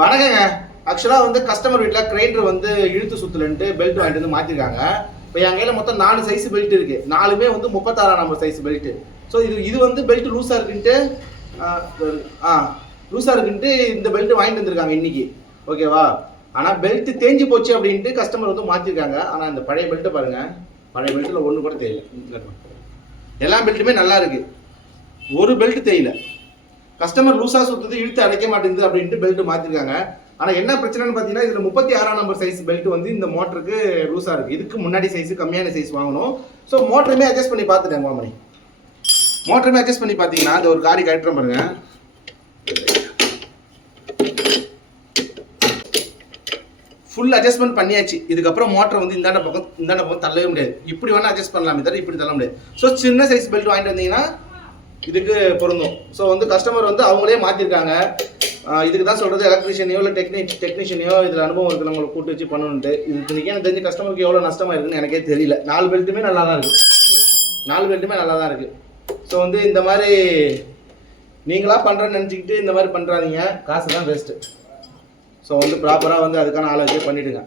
வணக்கங்க. ஆக்சுவலாக வந்து கஸ்டமர் வீட்டில் கிரைண்டர் வந்து இழுத்து சுற்றலன்ட்டு பெல்ட் வாங்கிட்டு வந்து மாற்றிருக்காங்க. இப்போ என் கையில் மொத்தம் 4 சைஸ் பெல்ட் இருக்குது. 4மே வந்து 36ஆம் நம்பர் சைஸ் பெல்ட்டு. ஸோ இது வந்து பெல்ட் லூஸாக இருக்குன்ட்டு இந்த பெல்ட் வாங்கிட்டு வந்திருக்காங்க இன்னைக்கு. ஓகேவா? ஆனால் பெல்ட் தேஞ்சு போச்சு அப்படின்ட்டு கஸ்டமர் வந்து மாற்றிருக்காங்க. ஆனால் இந்த பழைய பெல்ட்டை பாருங்கள், பழைய பெல்ட்டில் ஒன்று கூட தெரியல. எல்லா பெல்ட்டுமே நல்லா இருக்குது, ஒரு பெல்ட் தெரியல. கஸ்டமர் லூஸாக சுற்றுது, இழுத்து அடைக்க மாட்டேங்குது அப்படின்ட்டு பெல்ட் மாற்றிருக்காங்க. ஆனால் என்ன பிரச்சனைன்னு பார்த்தீங்கன்னா, இதில் 36ஆம் நம்பர் சைஸ் பெல்ட் வந்து இந்த மோட்டருக்கு லூஸாக இருக்குது. இதுக்கு முன்னாடி சைஸு கம்மியான சைஸ் வாங்கணும். ஸோ மோட்டருமே அட்ஜஸ்ட் பண்ணி பார்த்துட்டேன். மாமணி மோட்டருமே அட்ஜஸ்ட் பண்ணி பார்த்தீங்கன்னா இந்த ஒரு காரி கட்டுற பாருங்க, ஃபுல் அட்ஜஸ்ட்மெண்ட் பண்ணியாச்சு. இதுக்கப்புறம் மோட்டர் வந்து இந்தாண்ட பக்கம் தள்ளவே முடியாது. இப்படி வேணால் அட்ஜஸ்ட் பண்ணலாமே தவிர இப்படி தள்ள முடியாது. ஸோ சின்ன சைஸ் பெல்ட் வாங்கிட்டு வந்தீங்கன்னா இதுக்கு பொருந்தும். ஸோ வந்து கஸ்டமர் வந்து அவங்களே மாற்றிருக்காங்க. இதுக்கு தான் சொல்கிறது, எலக்ட்ரிஷியனையோ இல்லை டெக்னீஷியனையோ இதில் அனுபவம் இருக்கிறவங்களை கூட்டு வச்சு பண்ணணுன்ட்டு. இதுக்கு எனக்கு தெரிஞ்சு கஸ்டமருக்கு எவ்வளோ நஷ்டமாக இருக்குன்னு எனக்கே தெரியல. 4 பெல்ட்டுமே நல்லா தான் இருக்குது, 4 பெல்ட்டுமே நல்லா தான் இருக்குது. ஸோ வந்து இந்த மாதிரி நீங்களாக பண்ணுறேன்னு நினச்சிக்கிட்டு இந்த மாதிரி பண்ணுறாதீங்க, காசு தான் வேஸ்ட்டு. ஸோ வந்து ப்ராப்பராக வந்து அதுக்கான ஆலோசனை பண்ணிவிடுங்க.